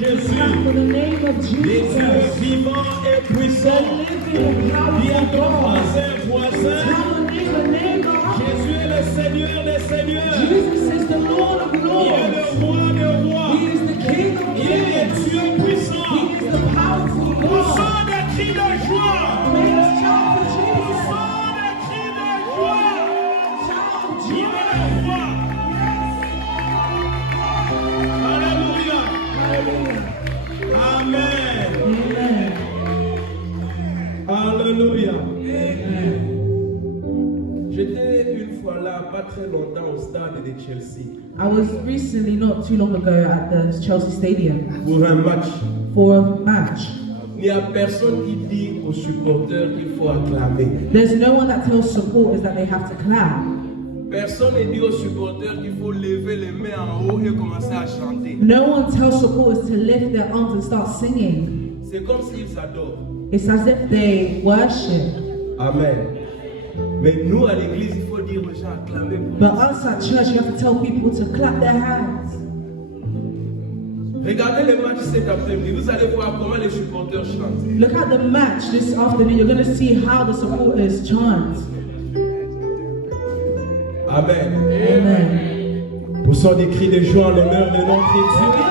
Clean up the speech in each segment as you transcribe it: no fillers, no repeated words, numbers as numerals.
Jésus, Clap for the name of les Jesus. Dieu vivant et The puissant. living, Dis à ton powerful God. voisin, Tell the neighbor, Jésus est le Seigneur des Seigneurs. Jesus is the Lord of Il est Lords. le roi des rois. He is the King of Il est Kings. Dieu puissant. He is the powerful God. Poussons des cris de joie. May us shout for Jesus. Poussons des cris de joie. Shout Il joy. est le roi. Alléluia. Hallelujah. Amen. Amen. Alléluia. Amen. J'étais une fois là, pas très longtemps, au stade de Chelsea I was recently, not too long ago, at the Chelsea Stadium pour un match. for a match. Il n'y a personne qui dit aux supporters qu'il faut acclamer. There's no one that tells supporters that they have to clap. Personne ne dit aux supporters qu'il faut lever les mains en haut et commencer à chanter. No one tells supporters to lift their arms and start singing. C'est comme s'ils s'adorent. It's as if they worship. Amen. Mais nous, à l'église, il faut dire aux gens acclamer pour But nous. us at church, you have to tell people to clap their hands. Regardez le match cet après-midi. Vous allez voir comment les supporters chantent. Look at the match this afternoon. You're going to see how the supporters chant. Amen. Amen. Poussons des cris de joie en l'honneur de notre Dieu.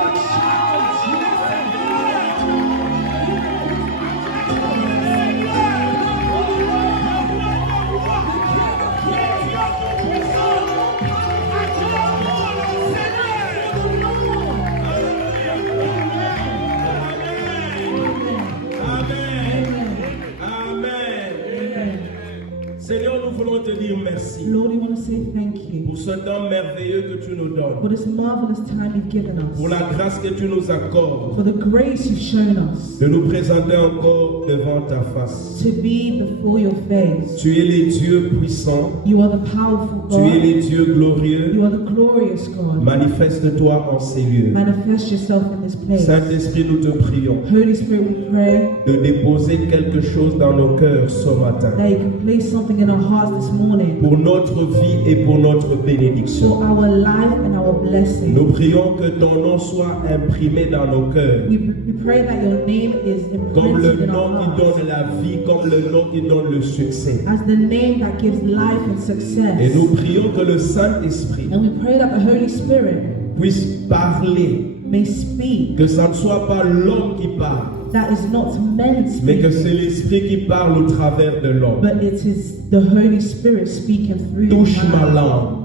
Seigneur, nous voulons te dire merci Lord, we want to say thank you pour ce temps merveilleux que tu nous donnes, for this marvelous time you've given pour us, la grâce que tu nous accordes for the grace you've shown us de nous présenter encore devant ta face. to be before your face. Tu es le Dieu puissant, You are the powerful tu es God. le Dieu glorieux. You are the glorious God. Manifeste-toi en ces lieux. Manifest yourself in this place. Saint-Esprit, nous te prions Holy Spirit, we pray de déposer quelque chose dans nos cœurs ce matin that you can place something in our hearts this morning pour notre vie et pour notre bénédiction. for our life and our blessing. Nous prions que ton nom soit imprimé dans nos cœurs, We pray that your name is comme le imprinted in our nom qui hearts donne la vie, comme le nom qui donne le succès. as the name that gives life and Et success. nous prions que le Saint-Esprit And we pray that the Holy Spirit puisse parler, may speak, que ça ne soit pas l'homme qui parle, that is not men mais que speaking, c'est l'Esprit qui parle au travers de l'homme. but it is the Holy Spirit speaking through Touche your ma mouth. langue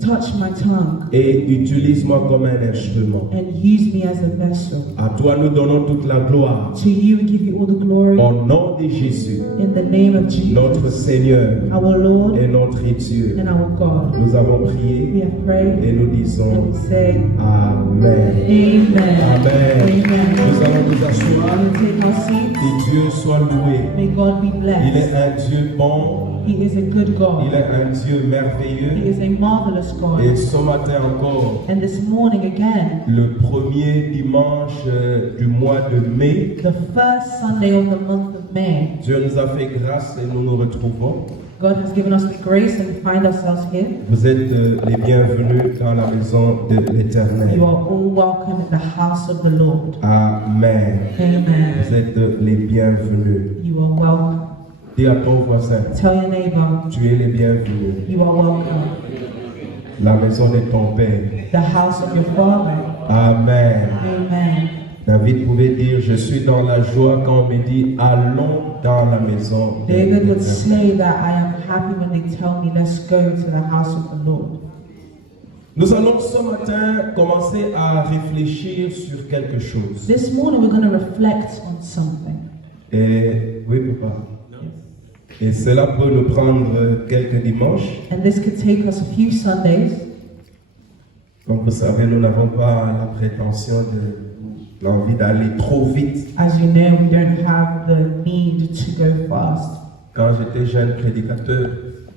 Touch my tongue et utilise-moi comme un instrument. and use me as a vessel. À toi nous donnons toute la gloire. To you we give you all the glory Au nom de Jésus, in the name of Jesus, notre Seigneur our Lord et notre Dieu. and our God. Nous avons prié We have prayed et nous disons and we say Amen. Amen. Amen. Amen. Nous allons nous asseoir. We'll take our seats. Que Dieu soit loué. May God be Il est blessed. un Dieu bon. He is a good God. Il est un Dieu He merveilleux. is a marvelous Et God. ce matin encore, And this morning again, le premier dimanche du mois de mai, the first Sunday of the month of May, Dieu nous a fait grâce et nous nous retrouvons. God has given us the grace and we find ourselves here. Vous êtes les bienvenus dans la maison de l'Éternel. You are all welcome in the house of the Lord. Amen. Amen. Vous êtes les bienvenus. You are welcome. Dis à ton voisin, Tell your neighbor, tu es les bienvenus. you are welcome. La maison de ton Père. The house of your Father. Amen. Amen. David pouvait dire, je suis dans la joie quand on me dit, allons dans la maison de David would l'Éternel. say that I am happy when they tell me, let's go to the house of the Lord. Nous allons ce matin commencer à réfléchir sur quelque chose. This morning we're going to reflect on something. Et oui, papa. Et cela peut nous prendre quelques dimanches. And this could take us a few Sundays. Comme vous savez, nous n'avons pas la prétention de l'envie d'aller trop vite. As you know, we don't have the need to go fast. Quand j'étais jeune prédicateur,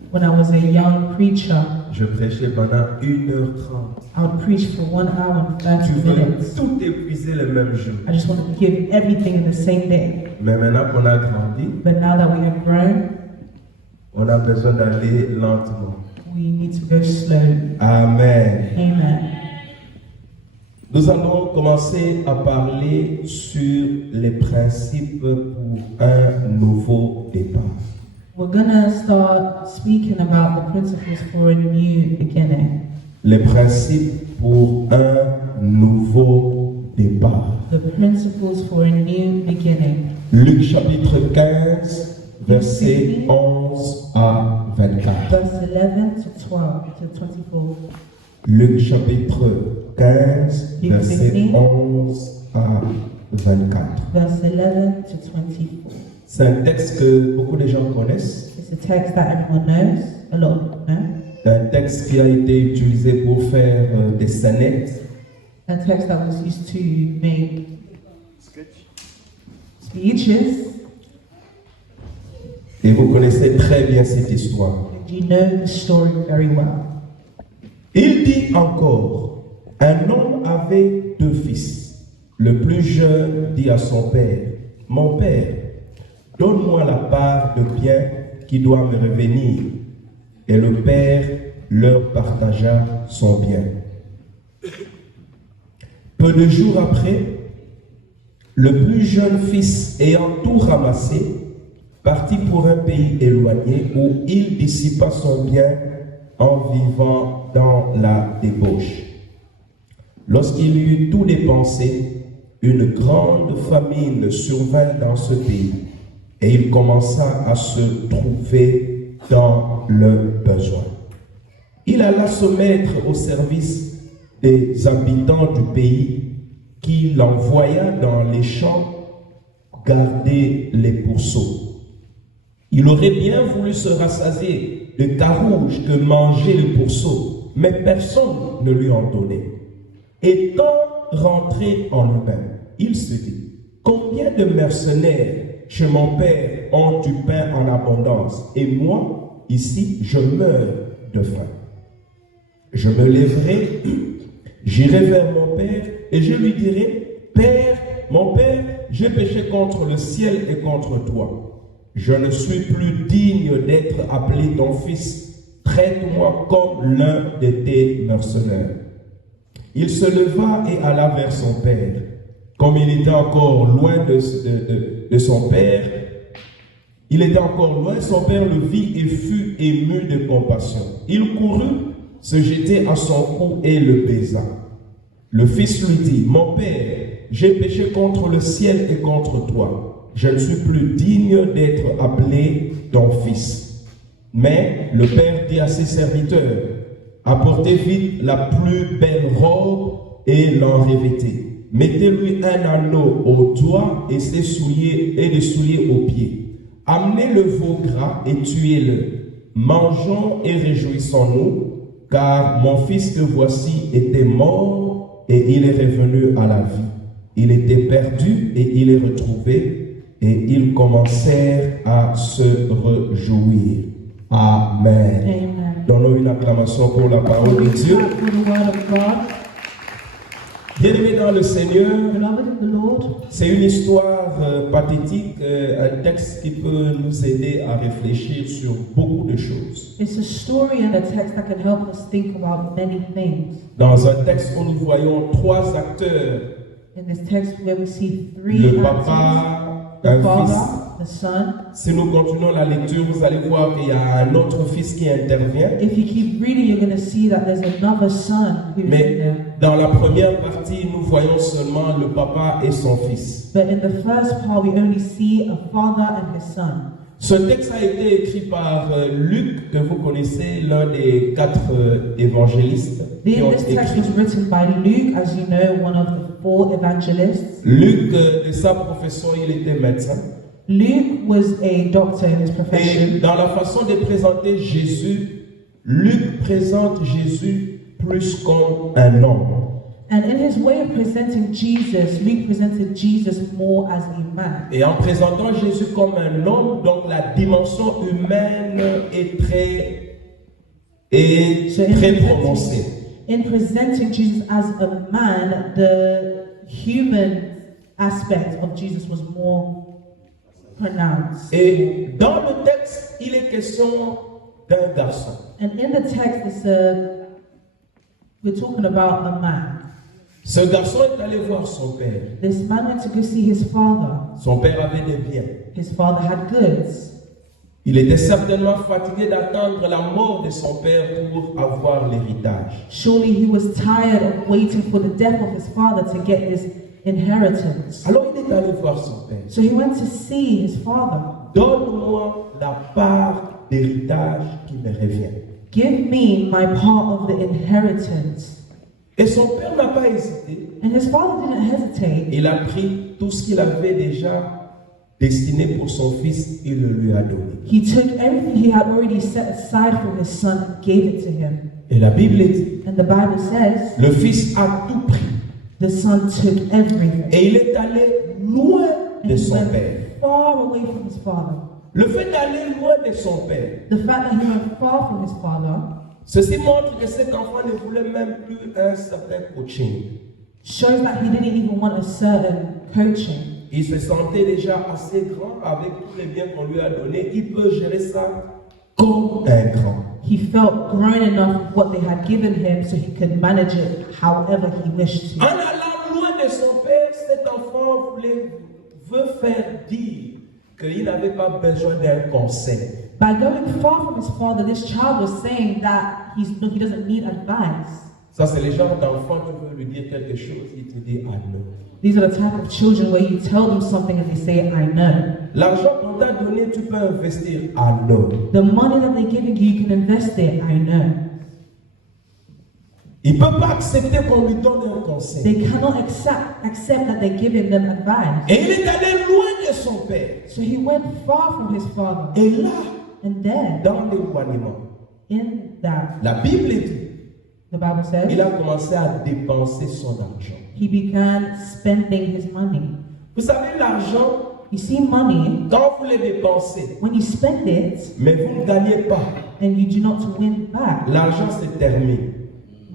When I was a young preacher, je prêchais pendant 1h30. I would preach for 1 hour and 30 Tu veux minutes. tout épuiser le même jour. I just wanted to give everything in the same day. Mais maintenant qu'on a grandi, But now that we have grown, on a besoin d'aller lentement. we need to go slowly. Amen. Amen. Nous allons commencer à parler sur les principes pour un nouveau départ. We're gonna start speaking about the principles for a new beginning. Les principes pour un nouveau départ. The principles for a new beginning. Luc chapitre 15, versets 11 à 24. Verse 11 to 12 to 24. Luc chapitre 15, Luc versets 15. 11 à 24. Verse 11 to 24. C'est un texte que beaucoup de gens connaissent. It's a text that everyone knows, a lot of people know. Un texte qui a été utilisé pour faire des scénettes. A text that was used to make speeches. Et vous connaissez très bien cette histoire. And you know the story very well. Il dit encore, un homme avait 2 fils. Le plus jeune dit à son père, mon père, donne-moi la part de bien qui doit me revenir. Et le père leur partagea son bien. Peu de jours après, le plus jeune fils, ayant tout ramassé, partit pour un pays éloigné où il dissipa son bien en vivant dans la débauche. Lorsqu'il eut tout dépensé, une grande famine survint dans ce pays et il commença à se trouver dans le besoin. Il alla se mettre au service des habitants du pays qui l'envoya dans les champs garder les pourceaux. Il aurait bien voulu se rassasier de carouge que mangeait le pourceau, mais personne ne lui en donnait. Étant rentré en lui-même, il se dit, combien de mercenaires chez mon père ont du pain en abondance, et moi, ici, je meurs de faim. Je me lèverai, j'irai vers mon père, et je lui dirai, Père, mon père, j'ai péché contre le ciel et contre toi. Je ne suis plus digne d'être appelé ton fils. Traite-moi comme l'un de tes mercenaires. Il se leva et alla vers son père. Comme il était encore loin de son père, son père le vit et fut ému de compassion. Il courut, se jeter à son cou et le baisa. Le fils lui dit, mon père, j'ai péché contre le ciel et contre toi. Je ne suis plus digne d'être appelé ton fils. Mais le père dit à ses serviteurs, apportez vite la plus belle robe et l'en revêtez. Mettez-lui un anneau au doigt et des souliers aux pieds. Amenez le veau gras et tuez-le. Mangeons et réjouissons-nous, car mon fils que voici était mort et il est revenu à la vie. Il était perdu et il est retrouvé. Et ils commencèrent à se réjouir. Amen. Amen. Donnons une acclamation pour la parole de Dieu. For the word of God. Bien-aimés dans le Seigneur, Beloved in the Lord. c'est une histoire pathétique, un texte qui peut nous aider à réfléchir sur beaucoup de choses. It's a story and a text that can help us think about many things. Dans un texte où nous voyons 3 acteurs, In this text, where we see 3 le actors, papa, the un father, fils. the son. Si nous continuons la lecture, vous allez voir qu'il y a un autre fils qui intervient. If you keep reading, you're going to see that there's another son who's in Mais there. dans la première partie, nous voyons seulement le papa et son fils. But in the first part, we only see a father and his son. Ce texte a été écrit par Luc, que vous connaissez, l'un des 4 évangélistes qui ont This text écrit. was written by Luke, as you know, one of the 4 evangelists. Luc, de sa profession, il était médecin. Luke was a doctor in his profession. Et dans la façon de présenter Jésus, Luc présente Jésus plus comme un homme. And in his way of presenting Jesus, Luke presented Jesus more as a man. Et en présentant Jésus comme un homme, donc la dimension humaine est très prononcée. In presenting Jesus as a man, the human aspect of Jesus was more pronounced. Et dans le texte, il est question d'un garçon. And in the text, we're talking about a man. Ce garçon est allé voir son père. This man went to go see his father. Son père avait des biens. His father had goods. Il était certainement fatigué d'attendre la mort de son père pour avoir l'héritage. Surely he was tired of waiting for the death of his father to get his inheritance. Alors il est allé voir son père. So he went to see his father. Donne-moi la part d'héritage qui me revient. Give me my part of the inheritance. Et son père n'a pas hésité. And his father didn't hesitate. Il a pris tout ce qu'il avait déjà destiné pour son fils, il le lui a donné. He took everything he had already set aside for his son and gave it to him. Et la Bible dit, And the Bible says, le fils a tout pris. the son took everything. Et il est allé loin And de he son went père. far away from his father. Le fait d'aller loin de son père, The fact that he went far from his father ceci montre que cet enfant ne voulait même plus un certain coaching. shows that he didn't even want a certain coaching. Il se sentait déjà assez grand avec tous les biens qu'on lui a donnés. Il peut gérer ça comme un grand. He felt grown enough with what they had given him so he could manage it however he wished En to. allant loin de son père, cet enfant veut faire dire qu'il n'avait pas besoin d'un conseil. By going far from his father, this child was saying that he doesn't need advice. Ça, c'est le genre d'enfant qui veut lui dire quelque chose, il te dit ah non. These are the type of children where you tell them something and they say, I know. L'argent qu'on t'a donné, tu peux investir ah non. The money that they're giving you, you can invest it, I know. Il ne peut pas accepter qu'on lui donne un conseil. They cannot accept that they're giving them advice. Et il est allé loin de son père. So he went far from his father. Et là, And then, dans l'éloignement, in that, la Bible dit, the Bible il says, a commencé à dépenser son argent. he began spending his money. Vous savez, l'argent, You see, money, quand vous le dépensez, when you spend it mais vous ne gagnez pas, and you do not win back, l'argent se termine.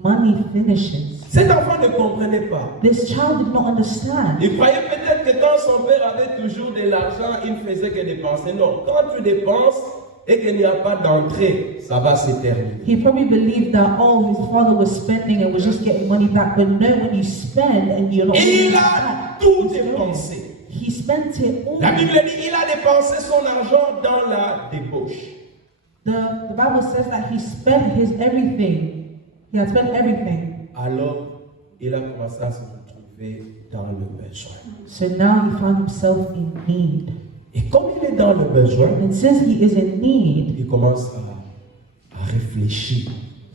money finishes. Cet enfant ne comprenait pas. This child did not understand. Il croyait peut-être que quand son père avait toujours de l'argent, il ne faisait que dépenser. Non, quand tu dépenses et qu'il n'y a pas d'entrée, ça va se terminer. He probably believed that, oh, his father was spending and was just getting money back. But no, when you spend and you're not Et getting il it a back, tout it's gone. dépensé. He spent it all. La Bible dit il a dépensé son argent dans la débauche. The Bible says that he spent his everything. He had spent everything. Alors, il a commencé à se retrouver dans le besoin. So now he found himself in need. Et comme il est dans le besoin, And since he is in need, il commence à réfléchir.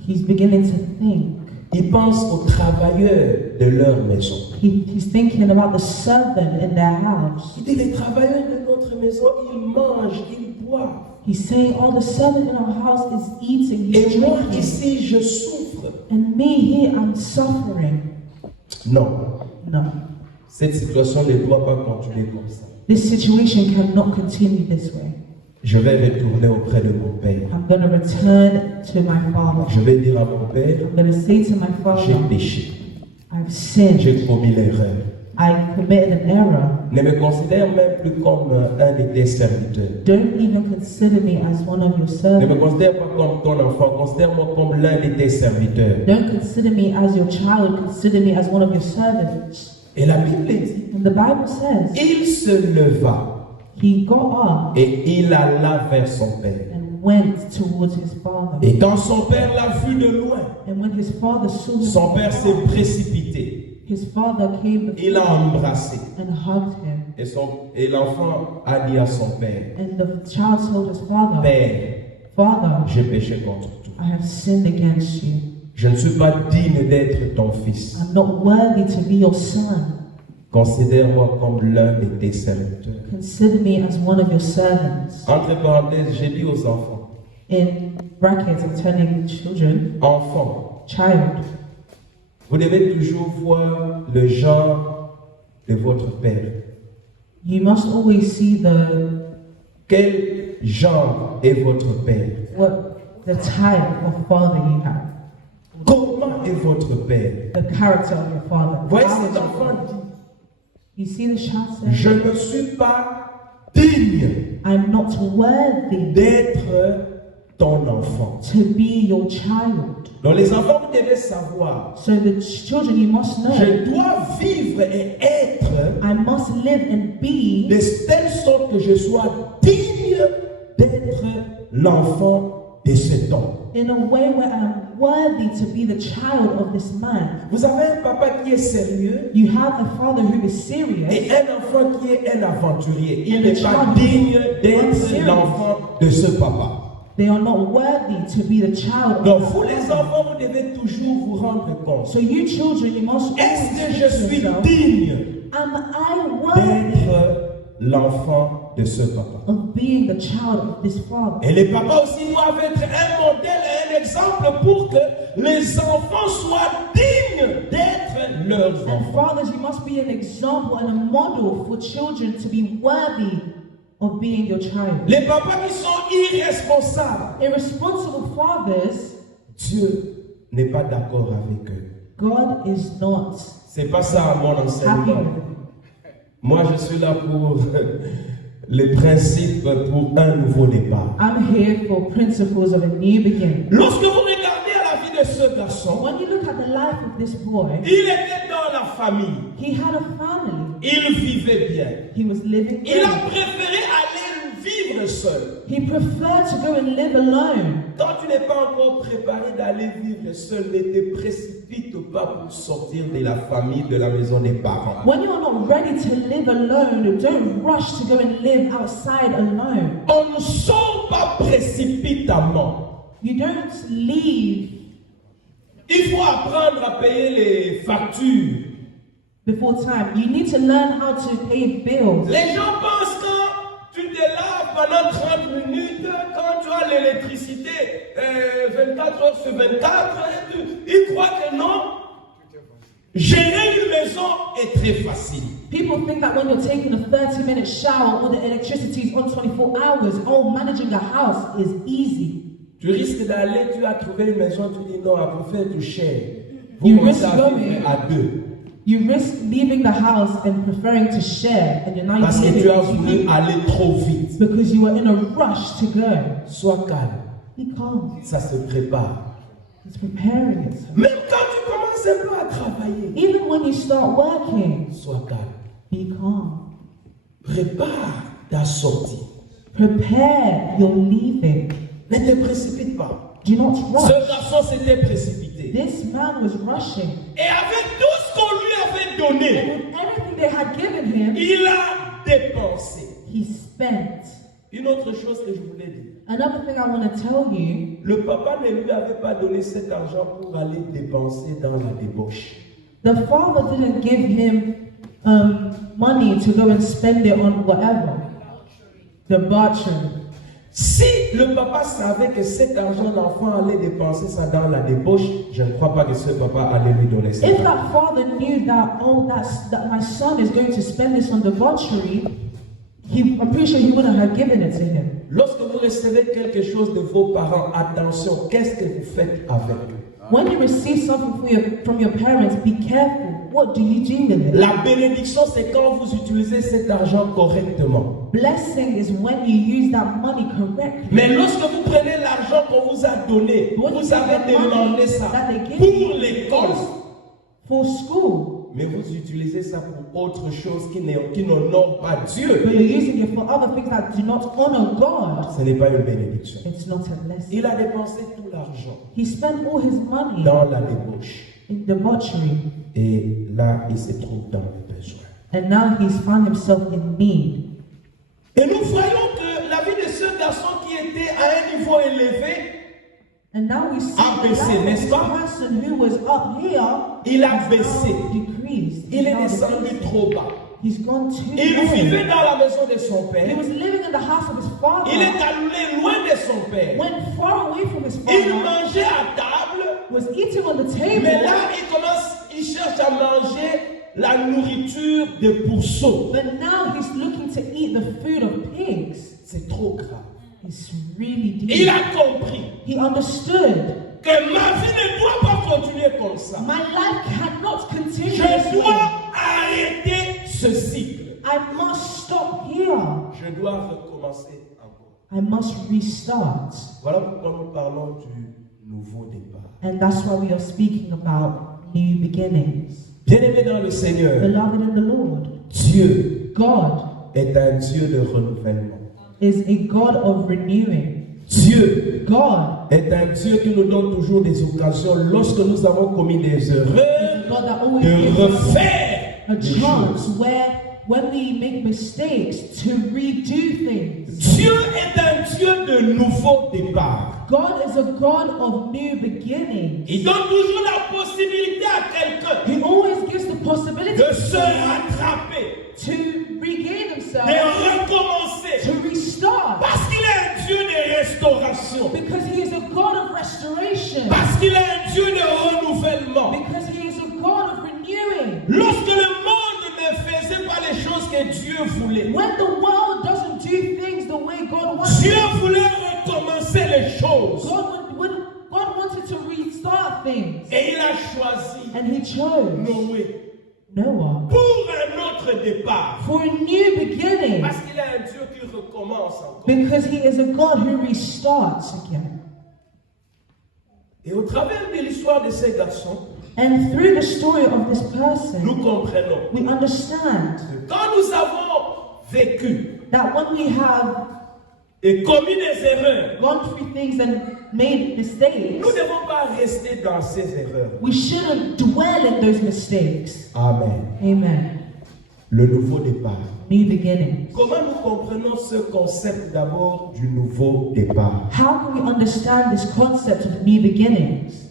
he's beginning to think. Il pense aux travailleurs de leur maison. He's thinking about the servant in their house. Il dit, les travailleurs de notre maison, ils mangent, ils boivent. He's saying, oh, the servant in our house is eating, he's Et moi, drinking. ici, je souffre. And me here, I'm suffering. Non, No. cette situation ne doit pas continuer comme ça. This situation cannot continue this way. Je vais retourner auprès de mon père. I'm going to return to my father. Je vais dire à mon père, I'm going to say to my j'ai father, péché, I've sinned. j'ai commis l'erreur. I committed an error. Ne me considère même plus comme un de tes serviteurs. Don't even consider me as one of your Ne me servants. considère pas comme ton enfant, considère-moi comme l'un de tes serviteurs. Don't consider me as your child. Consider me as one of your servants. Et la Bible dit, And the Bible says, il se leva he got up et il alla vers son père. and went towards his father. Et quand son père l'a vu de loin, And when his father saw him, son père s'est précipité. his father came Il l'a embrassé. and hugged him. Et l'enfant a dit à son père, And the child told his father, Père, Father, j'ai péché contre toi. I have sinned against you. Je ne suis pas digne d'être ton fils. I'm not worthy to be your son. Considère-moi comme l'un de tes serviteurs. Consider me as one of your servants. Entre parenthèses, j'ai dit aux enfants, In brackets, I'm telling children, enfants, child, vous devez toujours voir le genre de votre père. you must always see Quel genre est votre père? the type of father you have, Comment est votre père? the character of your father. Voyez How is cet your enfant father? dit, You see the child say, je ne suis pas digne I'm not worthy d'être ton enfant. to be your child. Donc les enfants, vous devez savoir, So the children, you must know, je dois vivre et être I must live and be de telle sorte que je sois digne d'être l'enfant de cet homme. in a way where I'm worthy to be the child of this man. Vous avez un papa qui est sérieux You have a father who is serious et un enfant qui est un aventurier. Il And n'est the pas child digne is d'être unserious. l'enfant de ce papa. They are not worthy to be the child Donc of vous that les father. enfants, vous devez toujours vous rendre compte. So you children, you must Est-ce que je always suis yourself, digne am I worthy d'être l'enfant de ce papa? of being the child of this father? Et les papas aussi doivent être un modèle et un exemple pour que les enfants soient dignes d'être leurs And enfants. fathers, you must be an example and a model for children to be worthy of being your child. Les papas qui sont irresponsables, Irresponsible fathers, Dieu n'est pas d'accord avec eux. God is not C'est pas ça mon happy enseignement. with them. Moi, je suis là pour les principes pour un nouveau départ. I'm here for principles of a new beginning. Lorsque vous regardez à la vie de ce garçon, When you look at the life of this boy, il était dans la famille. he had a family. Il vivait bien. He was living Il a well. préféré aller vivre seul. He preferred to go and live alone. Quand tu n'es pas encore préparé d'aller vivre seul, ne te précipite pas pour sortir de la famille, de la maison des parents. When you are not ready to live alone, don't rush to go and live outside alone. On ne sort pas précipitamment. You don't leave Il faut apprendre à payer les factures. before time. You need to learn how to pay bills. Les gens pensent que tu te laves pendant 30 minutes, quand tu as l'électricité 24 heures sur 24, ils croient que non. Gérer une maison est très facile. People think that when you're taking a 30-minute shower or the electricity is on 24 hours, oh, managing a house is easy. Tu risques d'aller, tu as trouvé une maison, tu dis non, à vous faire du cher. Vous You commencez risk à going. vivre à deux. You risk leaving the house and preferring to share, and you're now Parce que living tu as to voulu live aller trop vite. because you were in a rush to go. Sois calme, Be calm. ça se prépare. It's preparing itself. Même quand tu commences un peu à travailler, Even when you start working, sois calme. be calm. Prépare ta sortie. Prepare your leaving. Ne te précipite pas. Do not rush. Ce garçon s'était précipité. This man was rushing. Et avec tout ce qu'on lui avait donné, And with everything they had given him, il a dépensé. he spent. Une autre chose que je voulais dire. Another thing I want to tell you, Le papa ne lui avait pas donné cet argent pour aller dépenser dans la débauche. the father didn't give him money to go and spend it on whatever. Debauchery. Si le papa savait que cet argent, l'enfant allait dépenser ça dans la débauche, je ne crois pas que ce papa allait lui donner ça. If that father knew that, oh, that my son is going to spend this on debauchery, I'm pretty sure he wouldn't have given it to him. Lorsque vous recevez quelque chose de vos parents, attention, qu'est-ce que vous faites avec eux? When you receive something from your parents, be careful. What do you do with it? La bénédiction, c'est quand vous utilisez cet argent correctement. Blessing is when you use that money correctly. Mais lorsque vous prenez l'argent qu'on vous a donné, vous avez demandé ça pour l'école, For school, mais vous utilisez ça pour autre chose qui n'honore pas Dieu. but you're using it for other things that do not honor God. Ce n'est pas une bénédiction. It's not a blessing. Il a dépensé tout l'argent He spent all his money dans la débauche. in debauchery, Et là, il se trouve dans le besoin. and now he's found himself in need. Et nous voyons que la vie de ce garçon qui était à un niveau élevé, And now we see a the baissé, life of n'est-ce this pas? person who was up here il a has baissé. now decreased. Il est He's now descendu decreased. trop bas. He's gone too Il low. vivait dans la maison de son He père. was living in the house of his father. Il est allé loin de son père. Went far away from his Il father. mangeait à table, Was eating on the table. mais là, il cherche à manger la nourriture des pourceaux. But now he's looking to eat the food of pigs. C'est trop grave. It's really deep. Il a compris He understood. que ma vie ne doit pas continuer comme ça. My life cannot continue Je this way. dois arrêter ce cycle. I must stop here. Je dois recommencer encore. I must restart. Voilà pourquoi nous parlons du nouveau départ. And that's why we are speaking about new beginnings. Bien-aimés dans le Seigneur, Beloved in the Lord, Dieu God est un Dieu de renouvellement. is a God of renewing. Dieu God est un Dieu qui nous donne toujours des occasions lorsque nous avons commis des is a erreurs God that always de gives us refaire a des chance choses. where when we make mistakes to redo things. Dieu est un Dieu de nouveau départ. God is a God of new beginnings. Il donne toujours la possibilité à quelqu'un He always gives the possibility de se rattraper, to regain himself, de recommencer. to restart. Parce qu'il est un Dieu de restauration. Because he is a God of restoration. Parce qu'il est un Dieu de renouvellement. Because he is a God of renewing. Lorsque le monde ne faisait pas les choses que Dieu voulait, When the world doesn't do things the way God wants, Dieu voulait recommencer les choses. God wanted to restart things. Et il a choisi And he chose Noé Noah pour un autre départ. for a new beginning. Parce qu'il est un Dieu qui recommence encore. Because he is a God who restarts again. Et au travers de l'histoire de ces garçons, And through the story of this person, nous comprenons we understand que quand nous avons vécu that when we have et commis des erreurs, gone through things and made mistakes, nous ne devons pas rester dans ces erreurs. we shouldn't dwell in those mistakes. Amen. Amen. Le nouveau départ. New beginnings. Comment nous comprenons ce concept d'abord du nouveau départ? How can we understand this concept of new beginnings?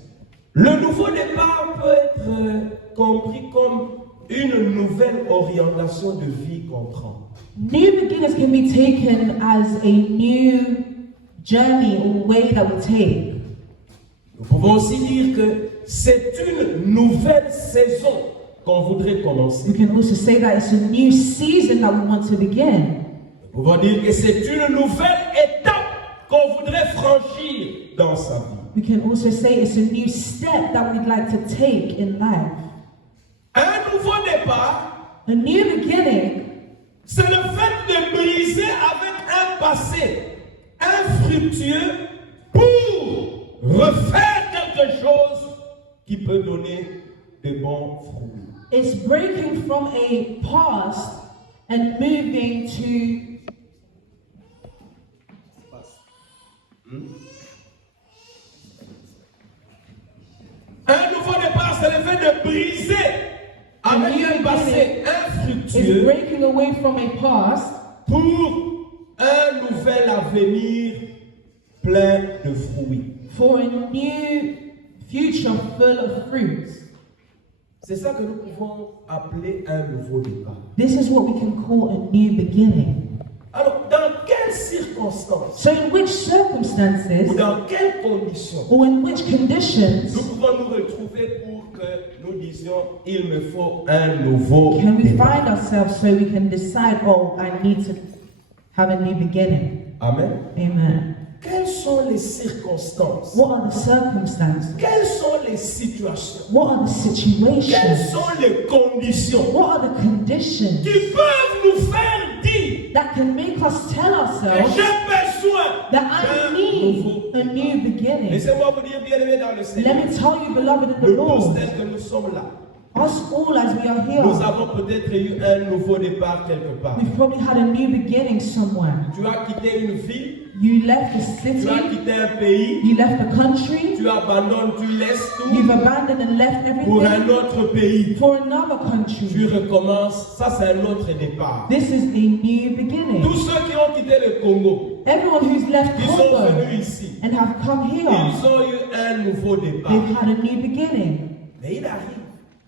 Le nouveau départ peut être compris comme une nouvelle orientation de vie qu'on prend. New beginnings can be taken as a new journey or way that we take. Nous pouvons aussi dire que c'est une nouvelle saison qu'on voudrait We commencer. can also say that it's a new season that we want to begin. Nous pouvons dire que c'est une nouvelle étape qu'on voudrait franchir dans sa vie. We can also say it's a new step that we'd like to take in life. Un nouveau départ, A new beginning c'est le fait de briser avec un passé infructueux pour refaire quelque chose qui peut donner de bons fruits. is breaking from a past and moving to Un nouveau départ, c'est le fait de briser avec un passé is infructueux breaking away from a past pour un nouvel avenir plein de fruits. for a new future full of fruits. C'est ça que nous pouvons appeler un nouveau départ. This is what we can call a new beginning. Alors, dans quelles circonstances So in which ou circumstances dans quelles conditions or in which conditions nous pouvons nous retrouver pour que nous disions il me faut un nouveau can we départ? find ourselves so we can decide, oh, I need to have a new beginning? Amen. Amen. Quelles sont les circonstances? What are the circumstances? Quelles sont les situations? What are the Quelles situations? sont les conditions What are the conditions qui peuvent nous faire dire that can make us tell que ourselves j'ai besoin that I d'un need nouveau a new beginning? Laissez-moi vous dire, bien-aimés dans le Let Seigneur, me tell you, beloved in the nous tous Lord, tels que nous sommes là, us all as we are nous here, avons peut-être eu un nouveau départ quelque part. we've probably had a new beginning somewhere. Tu as quitté une ville, You left the tu as city, quitté un pays, you left the country, tu abandonnes, tu laisses you've tout abandoned and left pour un everything autre pays. for another Tu country. recommences, ça c'est un autre départ. This is a new beginning. Tous ceux qui ont quitté le Congo, Everyone who's left qui sont Congo venus ici, and have come here, ils ont eu un nouveau départ. they've had a new beginning. Mais il arrive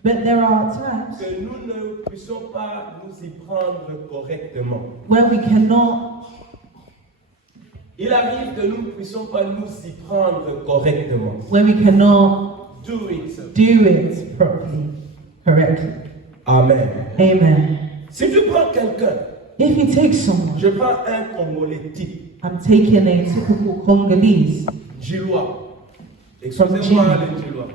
But there are times que nous ne puissions pas nous y prendre correctement. where we cannot, Il arrive que nous ne puissions pas nous y prendre correctement. where we cannot Do it. do it properly, correctly. Amen. Amen. Si tu prends quelqu'un, If you take someone, je prends un Congolais type, I'm taking a typical Congolese. Gilois. Excusez-moi les Gilois.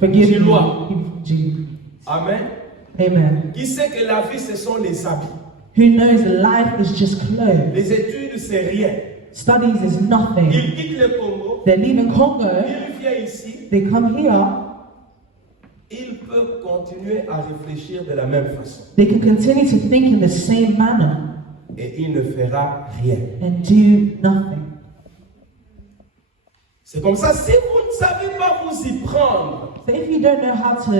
Forgive Gillois. me. Amen. Amen. Qui sait que la vie ce sont les habits. Who knows life is just clothes. Les études c'est rien. Studies is nothing. Il quitte le Congo, They're leaving Congo. il vient ici, They come here. il peut continuer à réfléchir de la même façon. They can continue to think in the same manner Et il ne fera rien. and do nothing. C'est comme ça, si vous ne savez pas vous y prendre, So if you don't know how to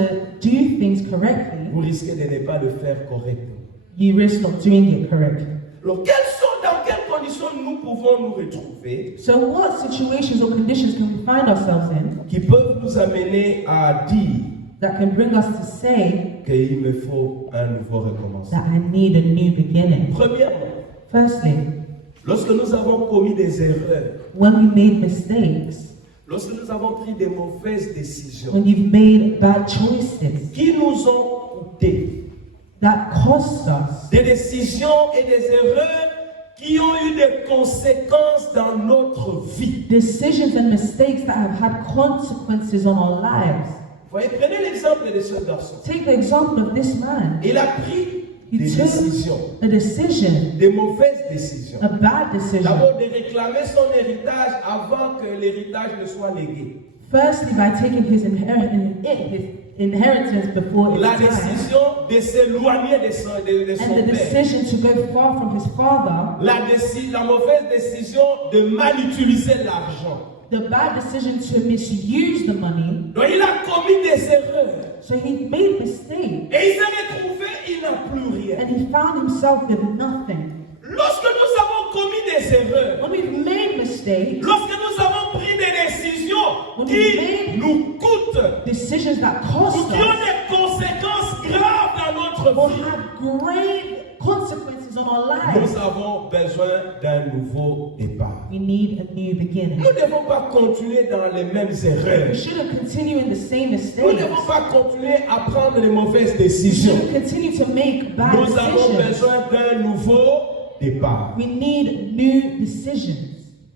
do things correctly, vous risquez de ne pas le faire correctement. you risk not doing it correctly. Alors, dans quelles conditions nous pouvons nous retrouver So what situations or conditions can we find ourselves in qui peuvent nous amener à dire that can bring us to say qu'il me faut un nouveau recommencement? that I need a new beginning? Premièrement, Firstly, lorsque nous avons commis des erreurs, when we made mistakes, lorsque nous avons pris des mauvaises décisions when you've made bad choices qui nous ont coûté, that cost us, des décisions et des erreurs qui ont eu des conséquences dans notre vie. decisions and mistakes that have had consequences on our lives. Voyez, prenez l'exemple de ce garçon. Take the example of this man. Il a pris He des took décisions, a decision, des mauvaises décisions. a bad decision. D'abord de réclamer son héritage avant que l'héritage ne soit légué. Firstly, by taking his inheritance before La it's time, décision de s'éloigner de son and the père. decision to go far from his father, La mauvaise décision de mal utiliser l'argent. the bad decision to misuse the money. Donc il a commis des erreurs. So he made mistakes, Et il s'est retrouvé, il n'a plus rien. and he found himself with nothing. Lorsque nous avons commis des erreurs, When we've made mistakes, lorsque nous avons pris des décisions When qui we made nous coûtent, decisions that ou cost qui ont us, des conséquences graves dans notre or vie, have grave consequences on our nous lives, avons besoin d'un nouveau départ. we need a new beginning. Nous ne devons pas continuer dans les mêmes We erreurs. shouldn't continue in the same Nous ne mistakes. devons pas continuer à prendre les mauvaises We décisions. shouldn't continue to make bad Nous avons decisions. besoin d'un nouveau départ. We need new decisions,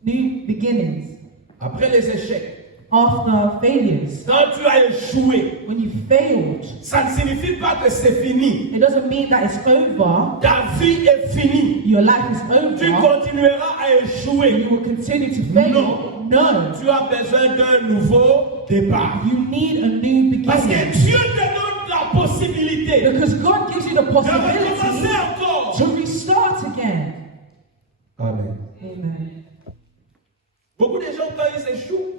new beginnings. Après les échecs, After failures, quand tu as échoué, when you failed, ça ne signifie pas que c'est fini. it doesn't mean that it's over. Ta vie est finie. Your life is Tu over. continueras à échouer. You will continue to fail. Non. No. Tu as besoin d'un nouveau départ. You need a new Parce que beginning. Dieu te donne la possibilité de Because God gives you the recommencer possibility encore. to restart again. Amen. Amen. Beaucoup de gens, quand ils échouent,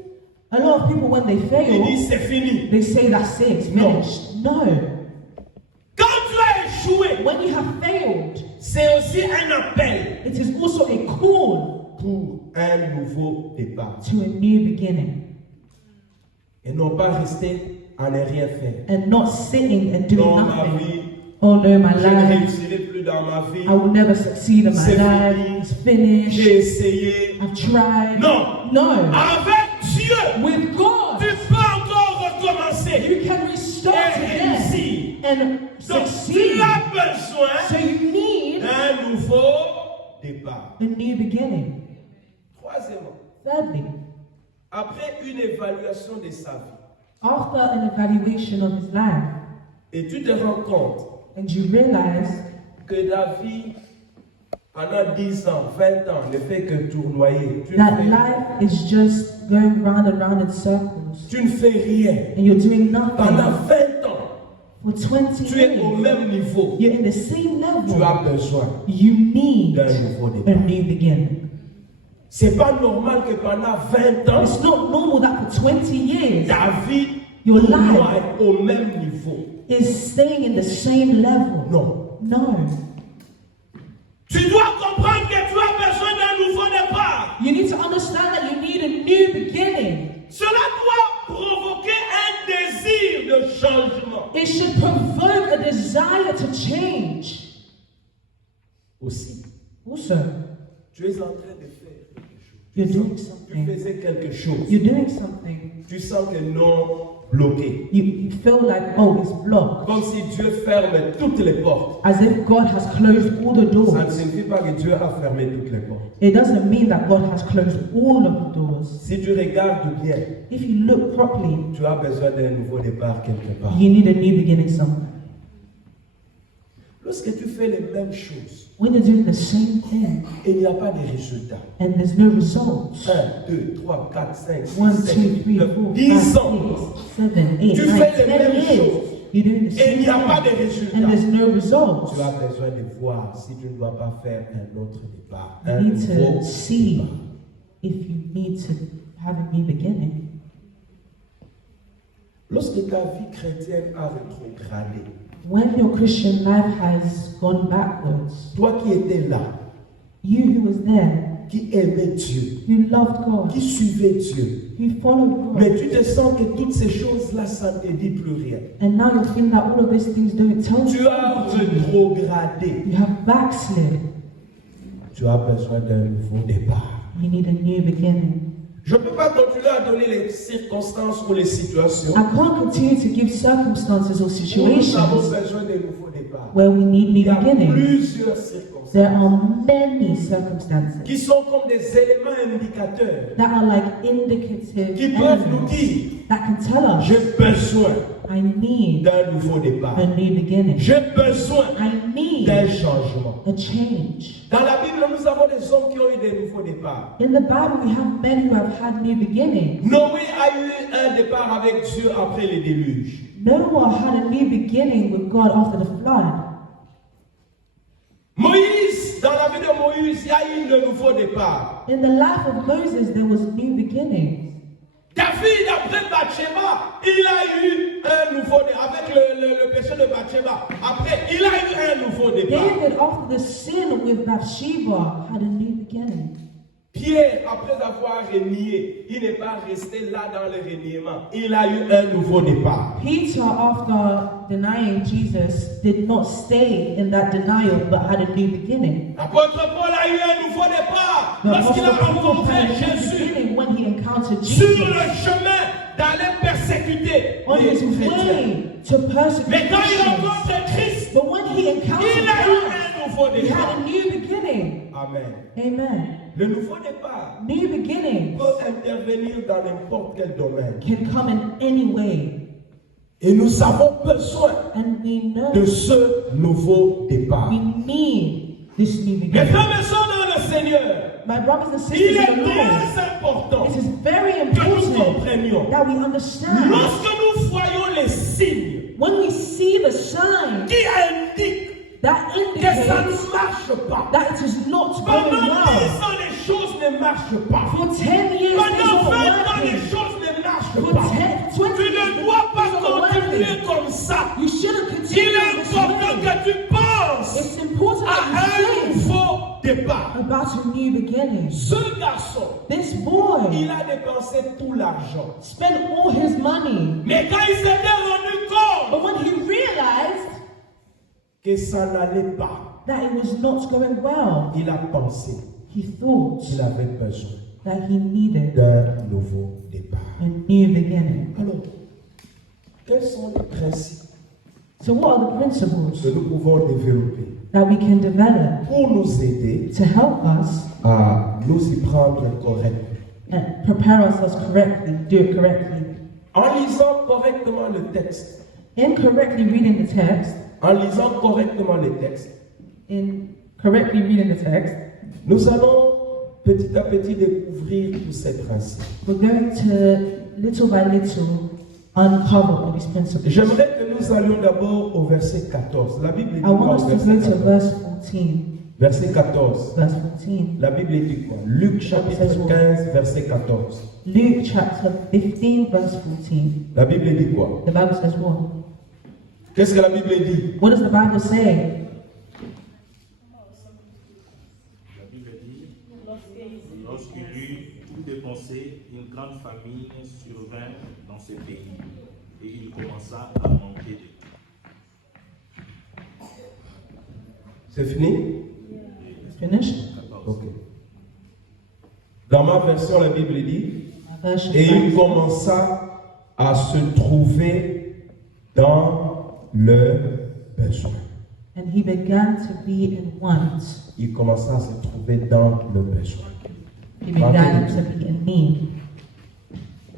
A lot of people, when they ils fail, disent c'est fini. they say that's it, it's No. finished. No. Quand tu as échoué, When you have failed, c'est aussi un appel it is also a call pour un nouveau départ. to a new beginning. Et non pas rester à ne rien faire. And not sitting and doing Dans ma nothing. vie, Oh no, my je ne life, réussirai plus dans ma vie. I will never succeed in my C'est life. fini. It's finished. J'ai essayé. I've tried. Non. No. Avec Dieu, With God, tu peux encore recommencer. you can restart Et again réussir. and Donc, succeed. tu as besoin So you need d'un nouveau départ. a new beginning. Troisièmement, Thirdly, après une évaluation de sa vie, after an evaluation of his life, et tu te rends compte and you realize que ta vie, pendant 10 ans, 20 ans, ne fait que tournoyer. that life is just going round and round in circles, Tu ne fais rien. and you're doing Pendant nothing 20 ans, for 20 tu es au years, même niveau. you're in the same Tu level. as besoin You need d'un nouveau a départ. new beginning. C'est pas normal que pendant 20 ans, It's not normal that for 20 years ta vie Your tournoie life au même niveau. is staying in the same level. Non. No. Tu dois comprendre que tu as besoin d'un nouveau départ. You need to understand that you need a new beginning. Cela doit provoquer un désir de changement. It should provoke a desire to change. Aussi, Also, tu es en train de faire quelque chose. you're doing Tu something. faisais quelque chose. You're doing something. Tu sens que non bloqué. You feel like, oh, it's blocked. Comme si Dieu ferme toutes les portes. As if God has closed all the Ça doors. ne signifie pas que Dieu a fermé toutes les portes. It doesn't mean that God has closed all of the doors. Si tu regardes bien, If you look properly, tu as besoin d'un nouveau départ quelque part. you need a new beginning somewhere. Lorsque tu fais les mêmes choses when you're doing the same thing et il n'y a pas de résultat, and there's no results, 1, 2, 3, 4, 5, 6, 1, 2, 7, 3, 9, 4, 10 5, ans, 6, 7, 8, tu 9, fais les 10 mêmes years, choses you're doing the et il same n'y a pas de thing résultat. and there's no results. Tu as besoin de voir si tu ne dois pas faire un autre départ, You un need nouveau to see départ. if you need to have a new beginning. Lorsque ta vie chrétienne a rétrogradé, When your Christian life has gone backwards, toi qui étais là, you who was there, qui aimais Dieu, who loved God, qui suivait Dieu, who followed God, mais tu te sens que toutes ces choses-là, ça ne te dit plus rien. and now you're feeling that all of these things don't tell Tu as you. rétrogradé. You have backslid. Tu as besoin d'un nouveau départ. You need a new beginning. Je ne peux pas continuer à donner les circonstances ou les situations I can't continue to give circumstances or où nous avons situations besoin d'un nouveau départ. where we need Il new y a beginnings. plusieurs circonstances There are many circumstances qui sont comme des éléments indicateurs that are like indicative qui peuvent nous elements dire that can tell us j'ai besoin I need d'un nouveau départ. a new beginning. J'ai besoin I need d'un changement. a change. Dans la Bible, nous avons des hommes qui ont eu des nouveaux départs. In the Bible, we have men who have had new beginnings. Noé a eu un départ avec Dieu après le déluge. Noah had a new beginning with God after the flood. Moïse, dans la vie de Moïse, il y a eu de nouveaux départs. In the life of Moses, there was new beginnings. David, après Bathsheba, il a eu un nouveau départ. Avec le péché de Bathsheba, après, il a eu un nouveau départ. David, after the sin with Bathsheba, had a new beginning. Pierre, après avoir renié, il n'est pas resté là dans le reniement. Il a eu un nouveau départ. Peter, after denying Jesus, did not stay in that denial but had a new beginning. L'apôtre Paul a eu un nouveau départ The lorsqu'il a Apostle Paul rencontré had a new Jésus beginning when he encountered sur Jesus le chemin d'aller persécuter on les his chrétiens. way to persecute Mais quand il Christians. rencontre Christ, But when he encountered il a eu Christ, un nouveau he départ. had a new beginning. Amen. Amen. Le nouveau départ New beginnings peut intervenir dans n'importe quel domaine. can come in any way. Et nous avons besoin And we know de ce nouveau départ. we need this new Mes beginning. frères et sœurs dans le Seigneur, My brothers and il sisters est in the Lord, très important it is very que nous important comprenions. that we understand Lorsque nous voyons les signes when we see the sign qui indiquent that que ça indicates ne marche pas. that it is not Pendant going 10 well. ans, les choses ne marchent pas. For 10 years, things Pendant 20 are ans, les working. choses ne marchent For pas. 10, 20 Tu years, ne dois pas things are continuer working. comme ça. You shouldn't Il continue est this important way. que tu penses It's important à that un you think nouveau départ. about a new beginning. Ce garçon, This boy il a dépensé tout l'argent. spent all his money, Mais quand il s'était rendu compte but when he realized que ça n'allait pas, that it was not going well, il a pensé he thought qu'il avait besoin that he needed d'un nouveau départ. a new beginning. Alors, quels sont les principes So, what are the principles que nous pouvons développer that we can develop pour nous aider to help us à nous y prendre correctement? and prepare ourselves correctly, do it correctly? En lisant correctement le texte, In correctly reading the text, en lisant correctement le texte, in correctly reading the text, nous allons petit à petit découvrir tous ces principes. we're going to little by little uncover all these principles. J'aimerais que nous allions d'abord au verset 14. La Bible dit I quoi want au us to verset go to 14? verse 14. Verset 14. Verse 14. La Bible dit quoi? Luc chapitre 15, verset 14. Luke chapter 15, verse 14. La Bible dit quoi? The Bible says what? Qu'est-ce que la Bible dit? What does the Bible say? La Bible dit, lorsqu'il eut tout dépensé, une grande famine survint dans ce pays, et il commença à manquer de tout. C'est fini? Finished? Ok. Dans ma version, la Bible dit, My version et il says, commença à se trouver dans le besoin. and he began to be in want. Il commença à se trouver dans le besoin. He began to be in need.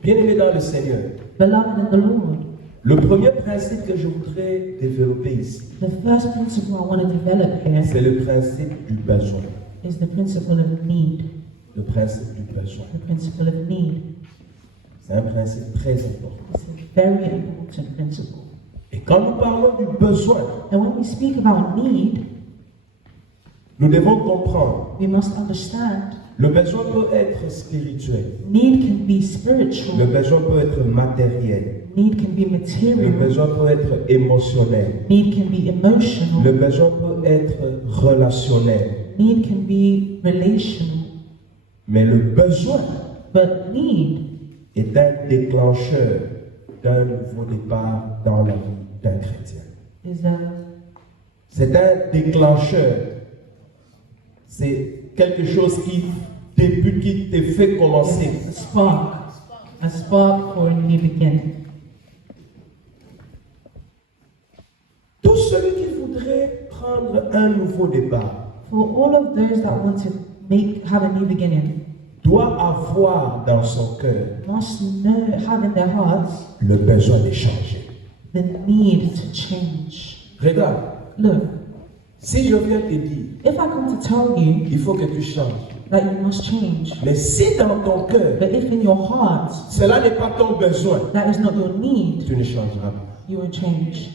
Bien-aimé dans le Seigneur, Beloved in the Lord, Le premier principe que je voudrais développer ici, The first principle I want to develop here c'est le principe du besoin. is the principle of need. Le principe du besoin. The principle of need. C'est un principe très important. It's a very important principle. Et quand nous parlons du besoin, And when we speak about need, nous devons comprendre. we must understand Le besoin peut être spirituel. need can be Le spiritual, besoin peut être matériel. need can be Le material, besoin peut être émotionnel. need can be Le emotional, besoin peut être relationnel. need can be relational. Mais le besoin But need est un déclencheur d'un nouveau départ dans la vie d'un chrétien. is C'est un déclencheur. C'est quelque chose qui débute, qui te fait commencer. a spark for a new beginning. Tout celui qui voudrait prendre un nouveau départ For all of those that want to have a new beginning, doit avoir dans son cœur must know, have in their hearts le besoin de changer. the need to change. Regarde, Look, si je viens te dire, if I come to tell you il faut que tu changes. that you must change, Mais si dans ton cœur, but if in your heart cela n'est pas ton besoin, that is not your need, tu ne changeras pas. you will change.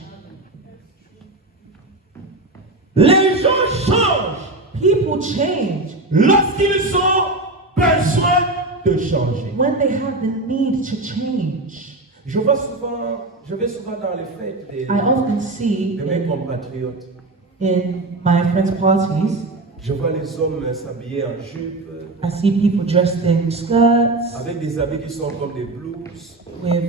Les gens changent People change lorsqu'ils ont besoin de changer. when they have the need to change. Je vais souvent dans les fêtes I often see de mes compatriotes. in my friends' parties, Je vois les hommes s'habiller en jupe, I see people dressed in skirts, avec des habits qui sont comme des blouses, with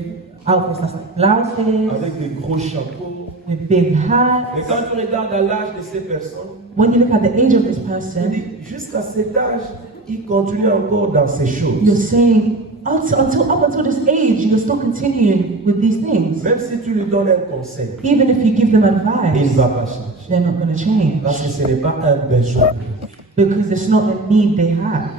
outfits that's like blouses, avec des gros chapeaux. with big Mais hats. quand tu regardes à l'âge de ces personnes, When you look at the age of this tu person, dis, jusqu'à cet âge, ils continuent encore dans ces you're choses. saying, up until this age, you're still continuing with these things. Même si tu lui donnes un conseil, Even if you give them il ne advice, va pas changer. they're not going to change Parce que ce n'est pas un besoin. because it's not a need they have.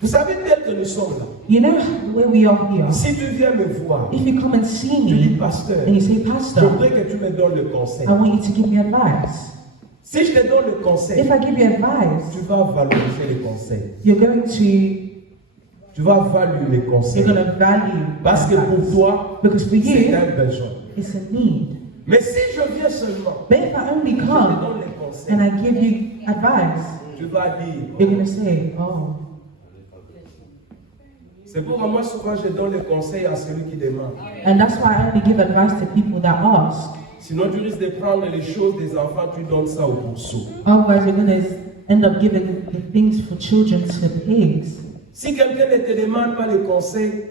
Vous savez, tel que nous sommes là, You know the way we are here. si tu viens me voir, If you come and see tu dis, me pasteur, and you say, je Pastor, voudrais que tu me donnes le conseil. I want you to give me advice. Si je te donne le conseil, If I give you advice, tu vas valoriser les conseils. you're going to Tu vas valuer les conseils. you're going to value Parce que pour advice. toi, Because for c'est you, un besoin. it's a need. Mais si je viens seulement, But if I only je te come donne les conseils, and I give you advice, tu vas dire. you're going to say, oh. C'est pourquoi moi souvent je donne les conseils à celui qui demande. And that's why I only give advice to people that ask. Sinon tu risques de prendre les choses des enfants, tu donnes ça au pourceau. Otherwise, you're going to end up giving the things for children to pigs. Si quelqu'un ne te demande pas les conseils,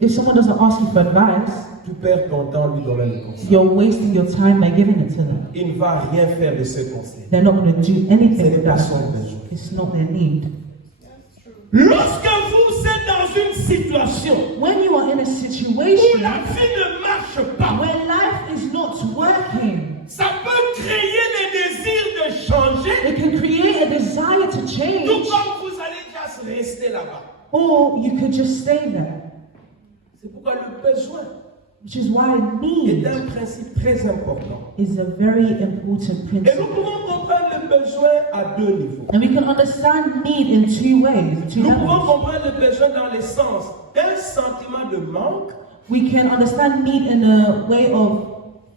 If someone doesn't ask you for advice, tu perds ton temps à lui donner les conseils. you're wasting your time by giving it to them. Il ne va rien faire de ce conseil. They're not going to do Ce anything n'est with pas that son advice. besoin. It's not their need. Lorsque vous êtes dans une situation When you are in a où situation la vie ne marche pas, where life is not working, ça peut créer des désirs de changer, it can create a desire to tout change, comme vous allez juste rester là-bas. or you could just stay there. C'est pourquoi le besoin Which is why est need un principe très important. is a very important Et nous principle. pouvons comprendre le besoin à deux niveaux. And we can understand need in two ways, two Nous pouvons levels. comprendre le besoin dans le sens d'un sentiment de manque We can understand need in a way of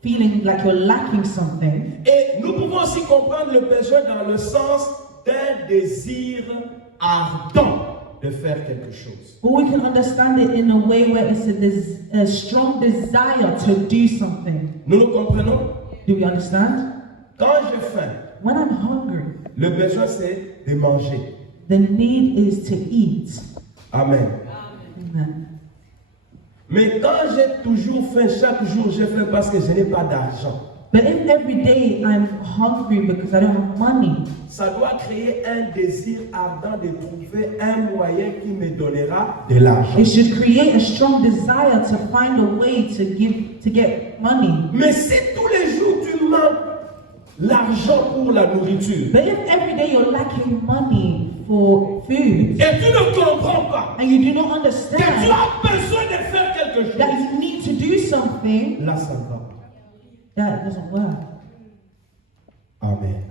feeling like you're lacking something. et nous pouvons aussi comprendre le besoin dans le sens d'un désir ardent de faire quelque chose. Or we can understand it in a way where it's a strong desire to do something. Nous nous comprenons? Do we understand? Quand j'ai faim, When I'm hungry, le besoin c'est de manger. the need is to eat. Amen. Amen. Mais quand j'ai toujours faim, chaque jour j'ai faim parce que je n'ai pas d'argent. But if every day I'm hungry because I don't have money, Ça doit créer un désir ardent de trouver un moyen qui me donnera de l'argent. it should create a strong desire to find a way to get money. Mais si tous les jours tu manques l'argent pour la nourriture But if every day you're lacking money for food et tu ne comprends pas and you do not que tu understand as besoin de faire quelque chose, that you need to do do something, là ça ne va pas. that doesn't work. Amen.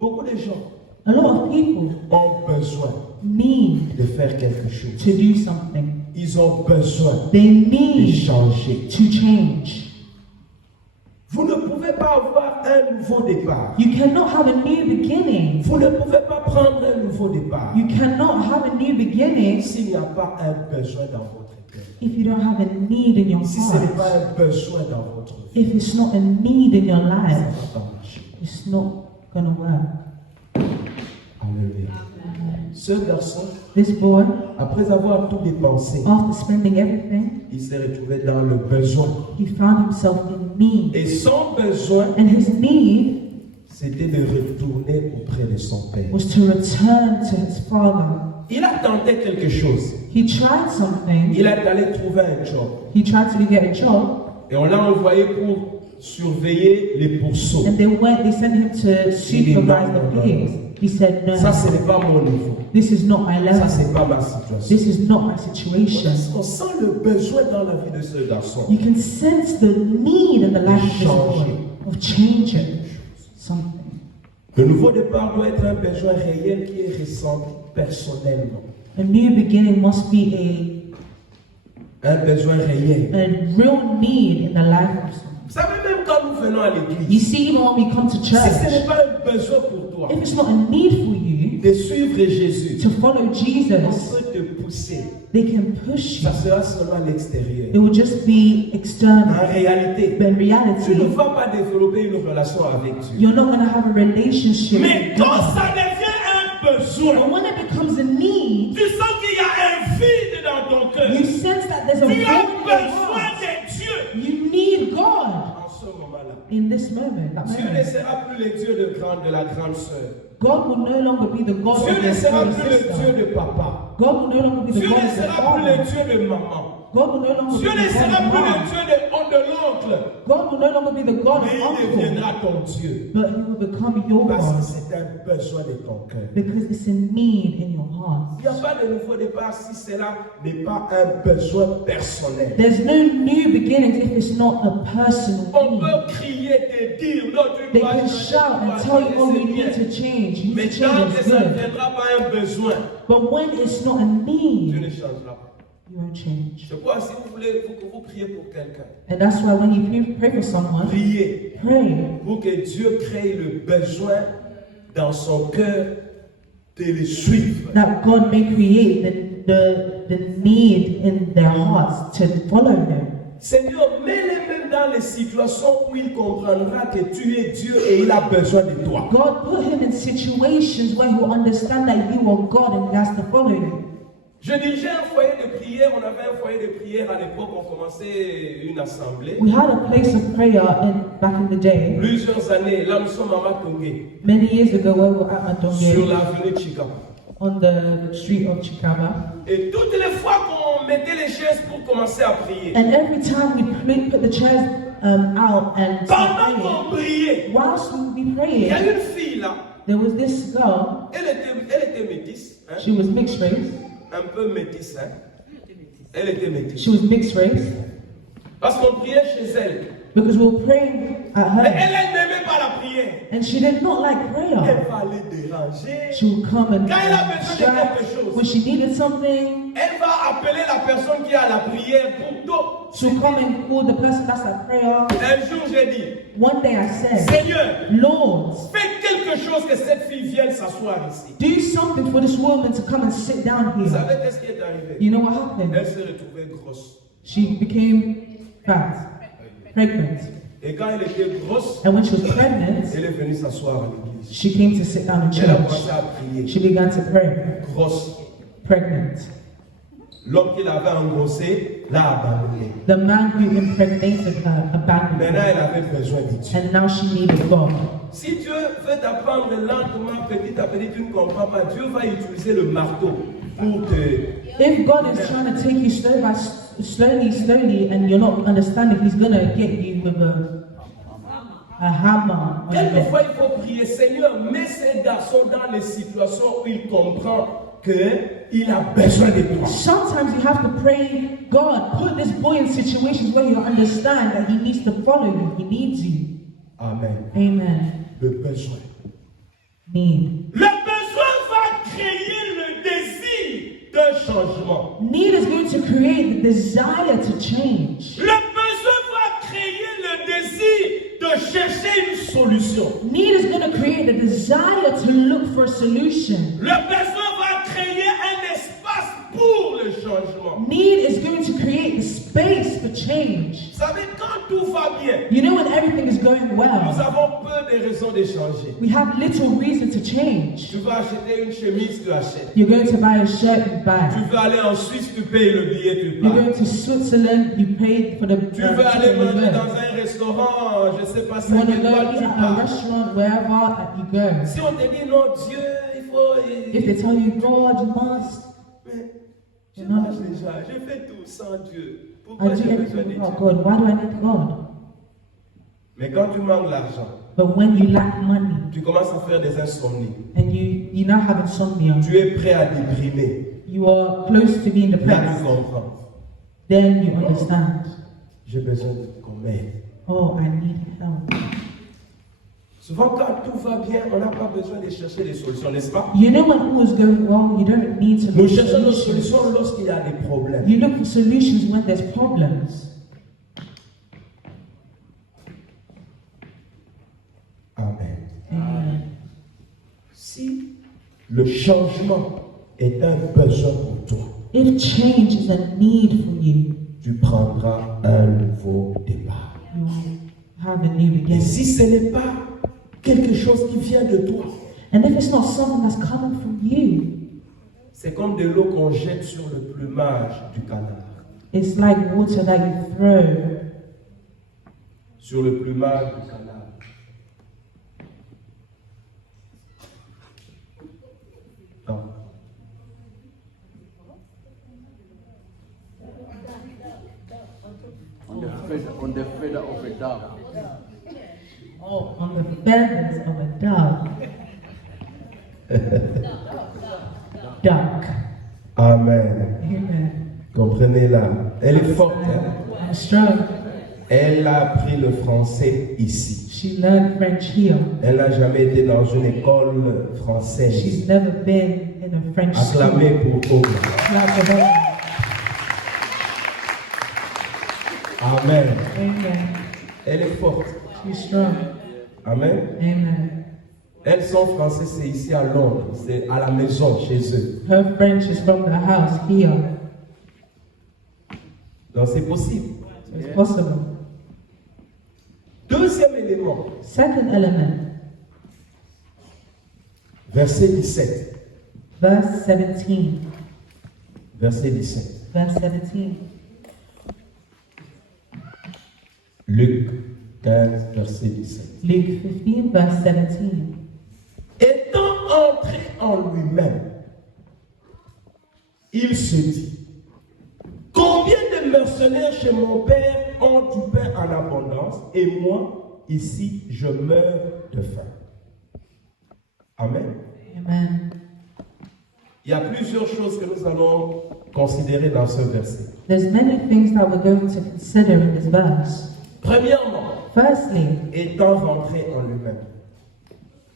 Beaucoup de gens A lot of people ont besoin need de faire quelque chose. to do something. Ils ont besoin They de need changer. to change. Vous ne pouvez pas avoir un nouveau départ. You cannot have a new beginning. Vous ne pouvez pas prendre un nouveau départ You cannot have a new beginning s'il n'y a pas un besoin dans votre cœur. if you don't have a need in your Si ce n'est pas heart. un besoin dans votre vie, If it's not a need in your ça ne life, va pas marcher. it's not going to work. Alléluia. Ce garçon, This boy, après avoir tout dépensé, after spending everything, il s'est retrouvé dans le besoin. he found himself in need. Et son besoin, And his need c'était de retourner auprès de son père. was to return to his father. Il a tenté quelque chose. He tried something. Il est allé trouver un job. He tried to get a job, Et on l'a envoyé pour surveiller les pourceaux. and they sent him to supervise the pigs. He said, Ça, no, ce n'est pas mon niveau. this is not my Ça, level. c'est pas ma situation. This is not my situation. On sent le besoin dans la vie de ce garçon. You can sense the need in the life of this boy of changing something. Le nouveau départ doit être un besoin réel qui est ressenti personnellement. A new beginning must be Un besoin réel. a real need in the life of someone. Vous savez, même quand nous venons à You l'église, see, even when we come to si ce church, n'est pas un besoin pour toi if it's not a need for you de suivre Jésus, to follow on Jesus, peut te pousser. they can push you. Ça sera seulement à l'extérieur. It will just be En external. réalité, But in tu ne reality, vas pas développer une relation avec Dieu. you're not going to have a relationship Mais with quand God. ça devient un besoin, And when it becomes a need, tu sens qu'il y a un vide dans ton cœur. you sense that there's a void Tu in as your besoin heart. de Dieu. You need God En ce moment-là, in this moment. That Dieu ne moment. sera plus le Dieu de la grande sœur. God will no longer be the God Dieu of ne your sera older plus le Dieu sister. de papa. God will no longer be the Dieu God ne of your sera plus le father. Dieu de maman. God will no longer be Dieu the ne God sera of plus le mom. Dieu de l'oncle. God will no longer be the God Mais il of uncle, deviendra ton Dieu. but He will become your Parce que God c'est un besoin de ton cœur. because it's a need in your heart. Il n'y a pas de nouveau départ si cela n'est pas un besoin personnel. There's no new beginnings if it's not a personal On need. peut crier, te dire, non, tu They dois can changer, shout tu dois and tell you, changer, oh, c'est you bien. need to change. You Mais need to tant change. que It's ça ne good. viendra pas un besoin, But when it's not a Dieu ne need, changera pas. you won't change. C'est pourquoi si vous voulez, il faut que vous priez pour quelqu'un. And that's why when you pray for someone, Priez pray pour que Dieu crée le besoin dans son cœur de le suivre. that God may create the need in their hearts to follow Him. Seigneur, mets-les même dans les situations où il comprendra que tu es Dieu et il a besoin de toi. God put him in situations where he'll understand that you are God and he has to follow you. Je dirigeais un foyer de prière, on avait un foyer de prière à l'époque, on commençait une assemblée. We had a place of prayer back in the day, Plusieurs années, là nous sommes à Matongé, many years ago, where we were at sur Madonge l'avenue Chicago. on the street of Chikaba. Et toutes les fois qu'on mettait les chaises pour commencer à prier, And every time we put the chairs out and start pendant praying, qu'on priait, whilst we be il y a praying, une fille là, there was this girl. elle était métisse, hein, She was mixed race. un peu métisse, hein. Elle était métisse. She was mixed race Parce qu'on priait chez elle. because we were praying at Mais her, elle n'aimait pas la prière. and she did not like prayer. Elle va les déranger. She would come and Quand elle a besoin de distract quelque chose, when she needed something. elle va appeler la personne qui est à la prière pour tout. She'll come and call the person that's at prayer. Un jour, j'ai dit, One day I said, Seigneur, Lord, fais quelque chose que cette fille vienne s'asseoir ici. do something for this woman to come and sit down Vous here. savez qu'est-ce qui est arrivé? You know what happened? Elle s'est retrouvée grosse. She became fat, pregnant. Et quand elle était grosse, And when she was pregnant, elle est venue s'asseoir à l'église. she came to sit down in Elle a church. commencé à prier. She began to pray, Grosse. pregnant. L'homme qui l'avait engrossée l'a abandonnée. The man who impregnated her abandoned Maintenant, her. elle avait besoin de Dieu. And now she needed God. Si Dieu veut t'apprendre lentement, petit à petit, tu ne comprends pas, Dieu va utiliser le marteau pour te... If God is trying to take you slowly, and you're not understanding, He's going to get you with a hammer. On your neck. Quelquefois, il faut prier, Seigneur, mets ces garçons dans les situations où ils comprennent qu'il a besoin de toi. Sometimes you have to pray, God, put this boy in situations where he'll understand that he needs to follow you. He needs you. Amen. Amen. Le besoin. Need. Le besoin va créer le désir d'un changement. Need is going to create the desire to change. Le besoin va créer le désir de chercher une solution. Need is going to create the desire to look for a solution. Le besoin va créer un espace pour le changement. Need is going to create the space for change. Vous savez, quand tout va bien, You know, when everything is going nous well, avons peu de raisons de changer. we have little reason to change. Tu vas acheter une chemise, tu achètes. You're going to buy a shirt, you buy. Tu veux aller en Suisse, tu payes le billet, tu You're pars. going to Switzerland, you paid for the Tu veux aller ticket, you manger go. dans un restaurant, je sais pas, You want 5 to go étoiles, eat tu at a pars. restaurant, wherever you go. Si on te dit non, Dieu, il faut. If they tell you, God, you must, Mais je Non. mange déjà, je fais tout sans Dieu. I Pourquoi do j'ai besoin de everything Dieu? without God. Why do I need God? Mais quand tu manques l'argent, But when you lack money tu commences à faire des insomnies. and you now have insomnia, Tu es prêt à déprimer. you are close to being Là, tu depressed, comprends. then you understand, J'ai besoin qu'on m'aide. oh, I need help. Souvent, quand tout va bien, on n'a pas besoin de chercher des solutions, n'est-ce pas? You know, when all is going well, you don't need to Nous look for cherchons nos solutions. solutions lorsqu'il y a des problèmes. You look for solutions when there's problems. Amen. Amen. Si le changement est un besoin pour toi, If change is a need for you, tu prendras un nouveau départ. you will have a new Et beginning. si ce n'est pas quelque chose qui vient de toi, And if it's not something that's coming from you, c'est comme de l'eau qu'on jette sur le plumage du canard. it's like water that you throw Sur le plumage du canard. Non. On the feather of a dove. on the feathers of a dove. Duck. Amen. Amen. Comprenez-la. Elle est forte. Hein? I'm strong. Elle a appris le français ici. She learned French here. Elle n'a jamais été dans une école française. She's never been in a French school. Acclamée pour Oga. Clap for her. Amen. Amen. Elle est forte. She's strong. Amen. Amen. Elles sont françaises, c'est ici à Londres. C'est à la maison, chez eux. Her French is from the house here. Donc c'est possible. So it's possible. Deuxième élément, Second element, verset 17. verse 17. Verset 17. Verse 17. Luc 15, verset 17. Luke 15, verse 17. Étant entré en lui-même, il se dit, combien de mercenaires chez mon père ont du pain en abondance et moi, ici, je meurs de faim. Amen. Amen. Il y a plusieurs choses que nous allons considérer dans ce verset. There's many things that we're going to consider in this verse. Premièrement, Firstly, étant rentré en lui-même.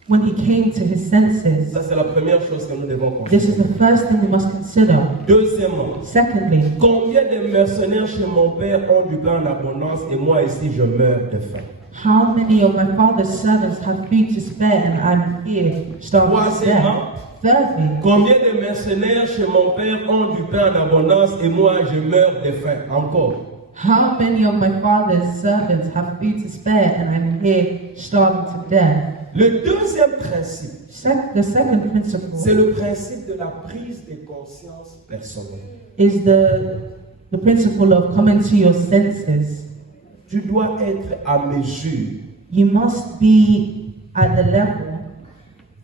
when he came to his senses. Ça, c'est la première chose que nous devons This considérer. is the first thing we must consider. Deuxièmement, Secondly, combien de mercenaires chez mon père ont du pain en abondance et moi ici je meurs de faim. how many of my father's servants have food to spare and I'm here starving to Troisièmement, death? Thirdly, combien de mercenaires chez mon père ont du pain en abondance et moi je meurs de faim. Encore. how many of my father's servants have food to spare and I'm here starving to death? Le deuxième principe, The second principle c'est le principe de la prise de conscience personnelle. is the principle of coming to your senses. Tu dois être à mesure You must be at the level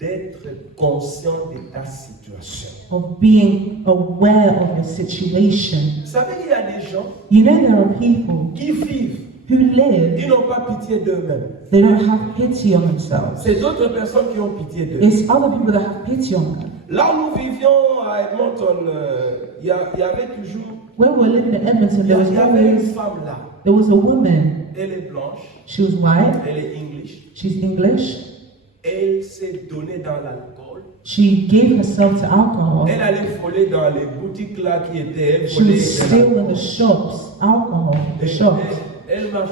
d'être conscient de ta situation. of being aware of your situation. Vous savez qu'il y a des gens You know, there are people qui vivent, who live, ils n'ont pas pitié d'eux-mêmes. they don't have pity on themselves. C'est d'autres personnes qui ont pitié d'eux. It's other people that have pity on them. Là où nous vivions à Edmonton, il y avait toujours When we were living in Edmonton, il y there was avait une always femme là. there was a woman. Elle est blanche, She was white. elle est English. She's English. Elle s'est donnée dans l'alcool. She gave herself to alcohol. Elle allait voler dans les boutiques là qui étaient. Elle She volait would de steal in l'alcool. the shops, alcohol, the shops, Elle marche.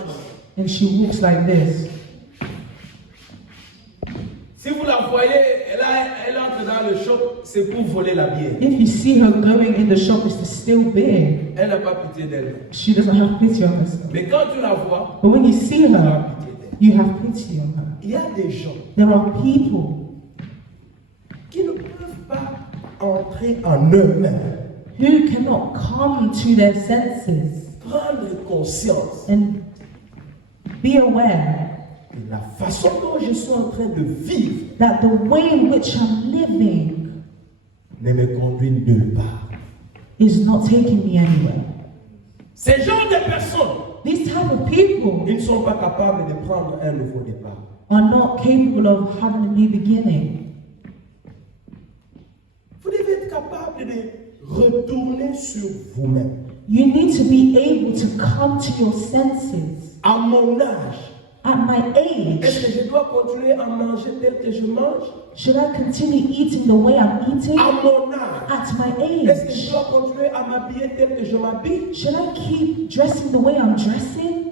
and she walks like this. Si vous la voyez, elle entre dans le shop, c'est pour voler la bière. If you see her going in the shop, it's to steal beer. Elle n'a pas pitié d'elle. She doesn't have pity on herself. Mais quand tu la vois, But when you see tu as her, pitié d'elle. you have pity on her. Il y a des gens There are people qui ne peuvent pas entrer en eux-mêmes, who cannot come to their senses prendre conscience and be aware de la façon dont je suis en train de vivre that the way in which I'm living ne me conduit nulle part. is not taking me anywhere. Ces genres de personnes, These type of people ils ne sont pas capables de prendre un nouveau départ. are not capable of having a new beginning. Vous devez être capable de retourner sur vous-même. You need to be able to come to your senses. À mon âge, At my est-ce age, que je dois continuer à manger tel que je mange? should I continue eating the way I'm eating? À mon âge, At my est-ce que je age, dois continuer à m'habiller tel que je m'habille? should I keep dressing the way I'm dressing?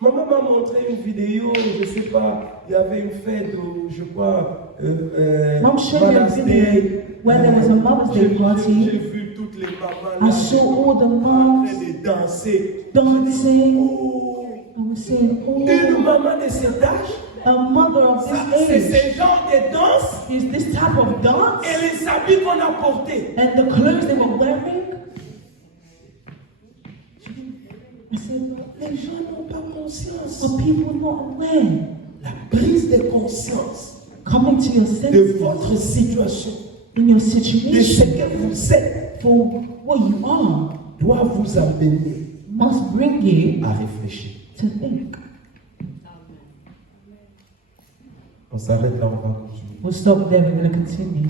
Maman m'a montré une vidéo, je ne sais pas, il y avait une fête, je crois, Mom showed me a Mother's video Day. when there was a Mother's Day party. J'ai vu toutes les mamans I là, saw all the en moms train de danser. dancing. Oh, I was saying, une oh, maman de cet âge, a mother of c'est this age ce genre de danse is this type of dance et les habits qu'on a portés. and the clothes they were wearing. I said, Les gens n'ont pas conscience. but people not aware. La prise de conscience Coming to your de senses votre situation, in your de ce situation que vous êtes, for what you are doit vous amener must bring you à réfléchir. to think. On s'arrête là, on va continuer. We'll stop there, we're going to continue.